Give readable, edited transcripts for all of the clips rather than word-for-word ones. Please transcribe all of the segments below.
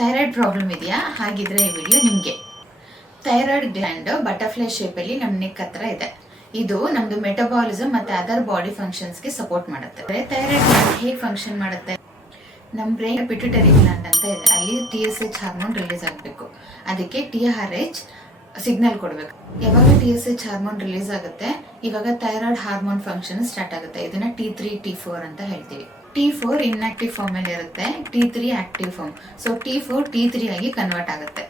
Thyroid problem ಇದೆಯಾ? ಹಾಗಿದ್ರೆ ಈ ವಿಡಿಯೋ ನಿಮಗೆ. ಥೈರಾಯ್ಡ್ ಗ್ಲ್ಯಾಂಡ್ ಬಟರ್ಫ್ಲೈ ಶೇಪಲ್ಲಿ ನಮ್ಮ ನೆಕ್ ಹತ್ರ ಇದೆ. ಇದು ನಮ್ದು ಮೆಟಬಾಲಿಸಮ್ ಮತ್ತೆ ಅದರ್ ಬಾಡಿ ಫಂಕ್ಷನ್ಸ್ಗೆ ಸಪೋರ್ಟ್ ಮಾಡುತ್ತೆ. ಥೈರಾಯ್ಡ್ ಗ್ಲ್ಯಾಂಡ್ ಹೇಗೆ ಫಂಕ್ಷನ್ ಮಾಡುತ್ತೆ? ನಮ್ಮ ಬ್ರೈನ್ ಪಿಟ್ಯೂಟರಿ ಗ್ಲ್ಯಾಂಡ್ ಅಂತ ಇದೆ, ಅಲ್ಲಿ TSH ಹಾರ್ಮೋನ್ ರಿಲೀಸ್ ಆಗಬೇಕು. ಅದಕ್ಕೆ TRH ಸಿಗ್ನಲ್ ಕೊಡಬೇಕು. ಯಾವಾಗ TSH ಹಾರ್ಮೋನ್ ರಿಲೀಸ್ ಆಗುತ್ತೆ, ಇವಾಗ ಥೈರಾಯ್ಡ್ ಹಾರ್ಮೋನ್ ಫಂಕ್ಷನ್ ಸ್ಟಾರ್ಟ್ ಆಗುತ್ತೆ. ಇದನ್ನ T3 T4 ಅಂತ ಹೇಳ್ತೀವಿ. T4 ಇನ್ಆಕ್ಟಿವ್ ಫಾರ್ಮ್ ಅಲ್ಲಿ ಇರುತ್ತೆ, T3 active form. So T4 T3 ಆಗಿ ಕನ್ವರ್ಟ್ ಆಗುತ್ತೆ.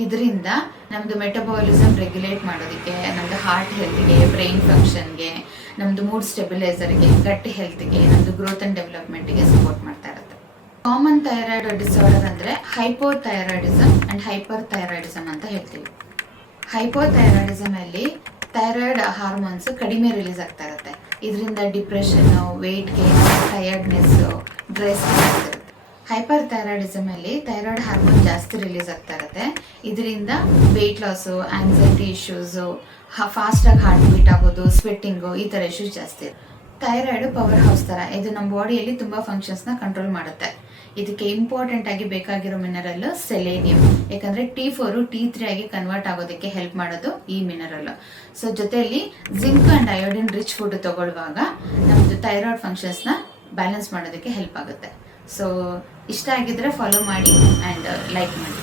ಇದರಿಂದ ನಮ್ದು ಮೆಟಬಾಲಿಸಮ್ ರೆಗ್ಯುಲೇಟ್ ಮಾಡೋದಕ್ಕೆ, ನಮ್ದು ಹಾರ್ಟ್ ಹೆಲ್ತ್ಗೆ, ಬ್ರೈನ್ ಫಂಕ್ಷನ್ಗೆ, ನಮ್ದು ಮೂಡ್ ಸ್ಟೆಬಿಲೈಸರ್ಗೆ, ಗಟ್ ಹೆಲ್ತ್ಗೆ, ನಮ್ದು ಗ್ರೋತ್ ಅಂಡ್ ಡೆವಲಪ್ಮೆಂಟ್ಗೆ ಸಪೋರ್ಟ್ ಮಾಡ್ತಾ ಇರುತ್ತೆ. ಕಾಮನ್ ಥೈರಾಯ್ಡ್ ಡಿಸಾರ್ಡರ್ ಅಂದ್ರೆ ಹೈಪೋಥೈರಾಯ್ಡಿಸಮ್ ಅಂಡ್ ಹೈಪರ್ ಥೈರಾಯ್ಡಿಸಮ್ ಅಂತ ಹೇಳ್ತೀವಿ. ಹೈಪೋಥೈರಾಯ್ಡಿಸಮ್ ಅಲ್ಲಿ ಥೈರಾಯ್ಡ್ ಹಾರ್ಮೋನ್ಸ್ ಕಡಿಮೆ ರಿಲೀಸ್ ಆಗ್ತಾ ಇರುತ್ತೆ. ಇದರಿಂದ depression, weight gain, tiredness, dry skin ಇರುತ್ತೆ. ಹೈಪರ್ ಥೈರಾಯ್ಡಿಸಮ್ ಅಲ್ಲಿ ಥೈರಾಯ್ಡ್ ಹಾರ್ಮೋನ್ ಜಾಸ್ತಿ ರಿಲೀಸ್ ಆಗ್ತಾ ಇರುತ್ತೆ. ಇದರಿಂದ ವೇಟ್ ಲಾಸು, ಆಂಗ್ಸೈಟಿ ಇಶ್ಯೂಸು, ಫಾಸ್ಟಾಗಿ ಹಾರ್ಟ್ ಬೀಟ್ ಆಗೋದು, ಸ್ವೆಟ್ಟಿಂಗು, ಈ ಥರ ಇಶ್ಯೂಸ್ ಜಾಸ್ತಿ. ಥೈರಾಯ್ಡ್ ಪವರ್ ಹೌಸ್ ಥರ, ಇದು ನಮ್ಮ ಬಾಡಿಯಲ್ಲಿ ತುಂಬ ಫಂಕ್ಷನ್ಸ್ನ ಕಂಟ್ರೋಲ್ ಮಾಡುತ್ತೆ. ಇದಕ್ಕೆ ಇಂಪಾರ್ಟೆಂಟ್ ಆಗಿ ಬೇಕಾಗಿರೋ ಮಿನರಲ್ ಸೆಲೇನಿಯಂ. ಯಾಕಂದ್ರೆ T4 T3 ಆಗಿ ಕನ್ವರ್ಟ್ ಆಗೋದಕ್ಕೆ ಹೆಲ್ಪ್ ಮಾಡೋದು ಈ ಮಿನರಲ್. ಸೊ ಜೊತೆಯಲ್ಲಿ zinc and iodine rich food ತಗೊಳ್ಳುವಾಗ ನಮ್ದು ಥೈರಾಯ್ಡ್ ಫಂಕ್ಷನ್ಸ್ನ ಬ್ಯಾಲೆನ್ಸ್ ಮಾಡೋದಕ್ಕೆ ಹೆಲ್ಪ್ ಆಗುತ್ತೆ. ಸೊ ಇಷ್ಟ ಆಗಿದ್ರೆ ಫಾಲೋ ಮಾಡಿ ಆ್ಯಂಡ್ ಲೈಕ್ ಮಾಡಿ.